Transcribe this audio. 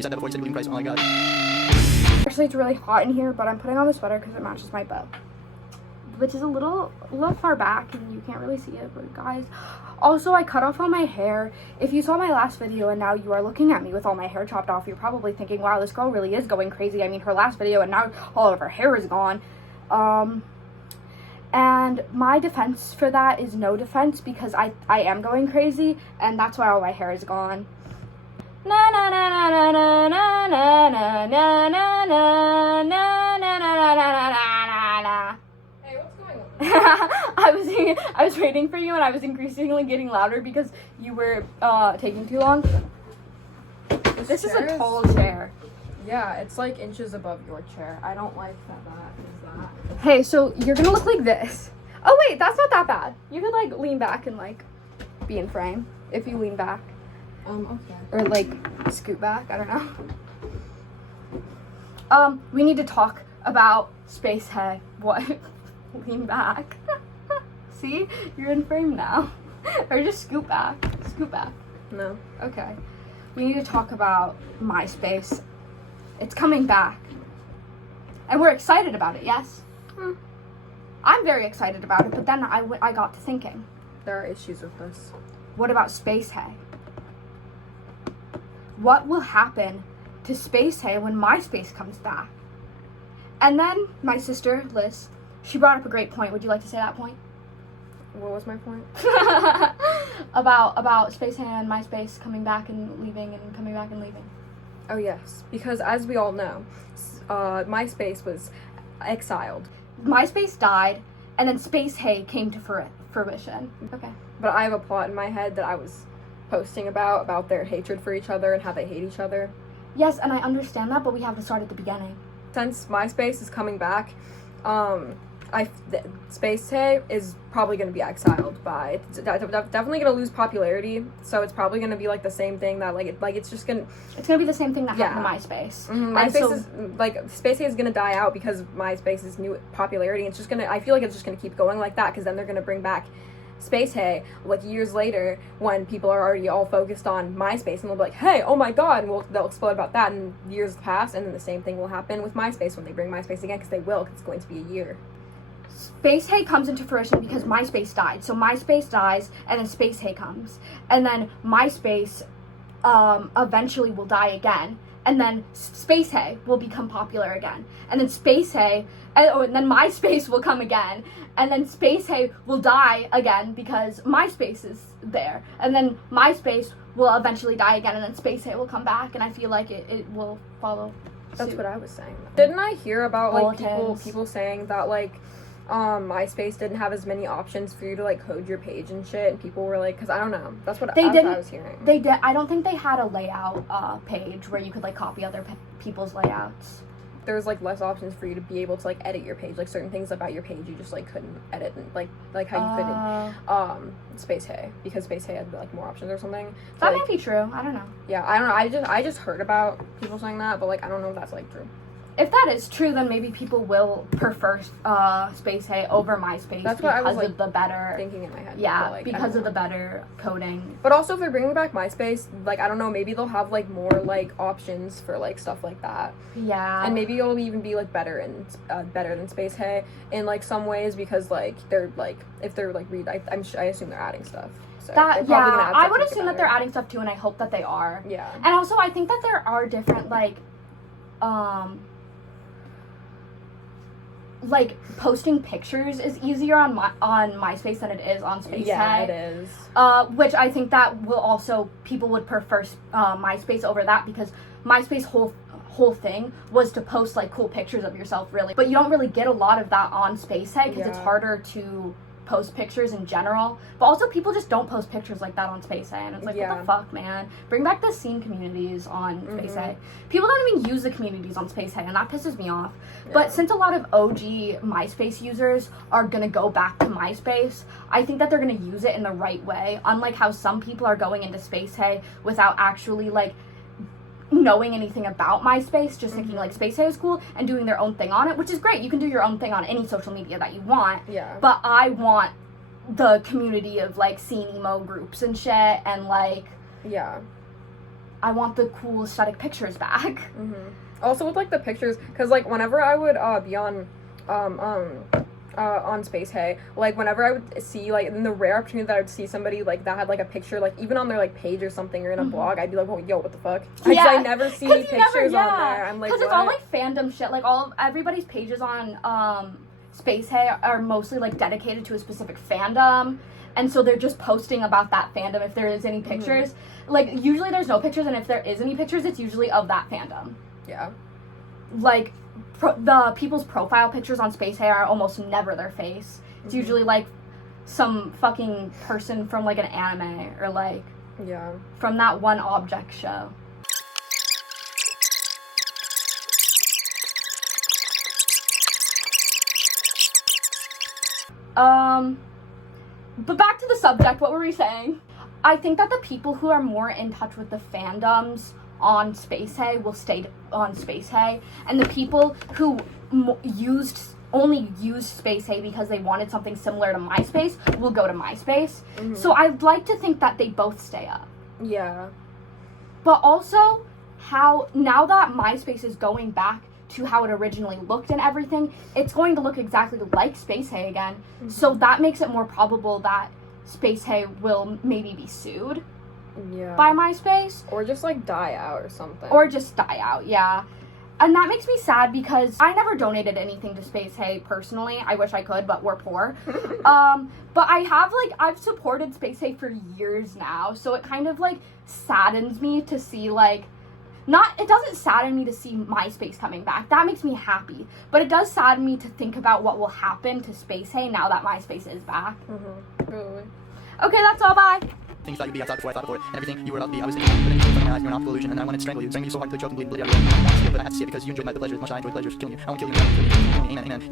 You said that before, you said you were leaving Christ. Oh my god. Actually, it's really hot in here, but I'm putting on the sweater because it matches my bow, which is a little far back and you can't really see it, but guys, also I cut off all my hair. If you saw my last video and now you are looking at me with all my hair chopped off, you're probably thinking, wow, this girl really is going crazy. I mean, her last video and now all of her hair is gone. And my defense for that is no defense, because I am going crazy and that's why all my hair is gone. Na na na na na na na na na na na na na na na. Hey, what's going on? I was waiting for you and I was increasingly getting louder because you were taking too long. This is a tall chair. Yeah, it's like inches above your chair. I don't like that is that. Hey, so you're gonna look like this. Oh wait, that's not that bad. You could like lean back and like be in frame if you lean back. Okay. Or like scoot back, I don't know. We need to talk about Space Hay. What? Lean back. See? You're in frame now. Or just scoot back. Scoot back. No. Okay. We need to talk about MySpace. It's coming back. And we're excited about it, yes? I'm very excited about it, but then I got to thinking. There are issues with this. What about Space Hay? What will happen to Space Hay when MySpace comes back? And then my sister, Liz, she brought up a great point. Would you like to say that point? What was my point? about Space Hay and MySpace coming back and leaving and coming back and leaving. Oh yes, because as we all know, MySpace was exiled. MySpace died, and then Space Hay came to fruition. Okay. But I have a plot in my head that I was posting about their hatred for each other and how they hate each other. Yes, and I understand that, but we have to start at the beginning. Since MySpace is coming back, Space Hay is probably going to be exiled by. It's definitely going to lose popularity. So it's probably going to be like the same thing that it's just going to. It's going to be the same thing that happened to MySpace. Mm-hmm. MySpace is like Space Hay is going to die out because MySpace's new popularity. It's just going to. I feel like it's just going to keep going like that because then they're going to bring back Space Hay like years later when people are already all focused on MySpace, and they'll be like, hey, oh my god, and they'll explode about that, and years pass, and then the same thing will happen with MySpace when they bring MySpace again, because they will, because it's going to be a year. Space Hay comes into fruition because MySpace died. So MySpace dies, and then Space Hay comes. And then MySpace eventually will die again. And then Space Hay will become popular again. And then Space Hay, and then MySpace will come again. And then Space Hay will die again because MySpace is there. And then MySpace will eventually die again, and then Space Hay will come back. And I feel like it will follow That's suit. what I was saying. Didn't I hear about like Bulletins. people saying that like MySpace didn't have as many options for you to like code your page and shit, and people were like, because I don't know, that's what I was hearing. They did. I don't think they had a layout page where you could like copy other people's layouts. There was like less options for you to be able to like edit your page, like certain things about your page you just like couldn't edit, and like how you could in Space Hay, because Space Hay had like more options or something. So, That like, might be true. I don't know. yeah, I don't know. I just heard about people saying that, but like I don't know if that's like true. If that is true, then maybe people will prefer Space Hay over MySpace. That's what I was, because of the better thinking in my head. Yeah, but, like, because of the better coding. But also, if they're bringing back MySpace, like, I don't know, maybe they'll have, like, more, like, options for, like, stuff like that. Yeah. And maybe it'll even be, like, better than Space Hay in, like, some ways, because, like, they're, like, if they're, like, I assume they're adding stuff. So That, they're probably yeah, gonna add I stuff would to make it assume that better. they're adding stuff too, and I hope that they are. Yeah. And also, I think that there are different, like posting pictures is easier on MySpace than it is on Space Hay. Yeah, it is. Which I think that will also, people would prefer MySpace over that, because MySpace whole thing was to post like cool pictures of yourself, really. But you don't really get a lot of that on Space Hay because it's harder to post pictures in general. But also people just don't post pictures like that on Space Hay, and it's like, what the fuck, man? Bring back the scene communities on Space Hay. People don't even use the communities on Space Hay, and that pisses me off. Yeah. But since a lot of OG MySpace users are gonna go back to MySpace, I think that they're gonna use it in the right way, unlike how some people are going into Space Hay without actually like knowing anything about MySpace, just thinking like Space Hay is cool and doing their own thing on it, which is great. You can do your own thing on any social media that you want. Yeah. But I want the community of like scene emo groups and shit, and like, yeah, I want the cool aesthetic pictures back. Mm-hmm. Also with like the pictures, because like whenever I would be on Space Hey, like whenever I would see like in the rare opportunity that I would see somebody like that had like a picture like even on their like page or something or in a blog, I'd be like, oh yo, what the fuck? Yeah, I never see pictures on there. I'm like, because it's all like fandom shit. Like everybody's pages on Space Hey are mostly like dedicated to a specific fandom, and so they're just posting about that fandom if there is any pictures. Like usually there's no pictures, and if there is any pictures, it's usually of that fandom. Yeah. Like the people's profile pictures on Space Hey are almost never their face. It's usually like some fucking person from like an anime or like from that one object show. But back to the subject, what were we saying? I think that the people who are more in touch with the fandoms on Space Hey will stay on Space Hey, and the people who only used Space Hey because they wanted something similar to MySpace will go to MySpace. So I'd like to think that they both stay up. Yeah. But also, now that MySpace is going back to how it originally looked and everything, it's going to look exactly like Space Hey again. So that makes it more probable that Space Hey will maybe be sued by MySpace. Or just like die out or something. Or just die out, yeah. And that makes me sad because I never donated anything to Space Hey personally. I wish I could, but we're poor. But I've supported Space Hey for years now, so it kind of like saddens me to see it doesn't sadden me to see MySpace coming back. That makes me happy. But it does sadden me to think about what will happen to Space Hey now that MySpace is back. Really. Okay, that's all. Bye. Things thought you'd be outside before I thought before it, and everything you were about to be, I was thinking, but then you put my eyes, you're an optical illusion, and I wanted to strangle you so hard to the choke and bleed out of you. I want to see it, but I have to see it because you enjoyed my pleasure as much as I enjoy pleasure, killing you. I want to kill you, amen, amen.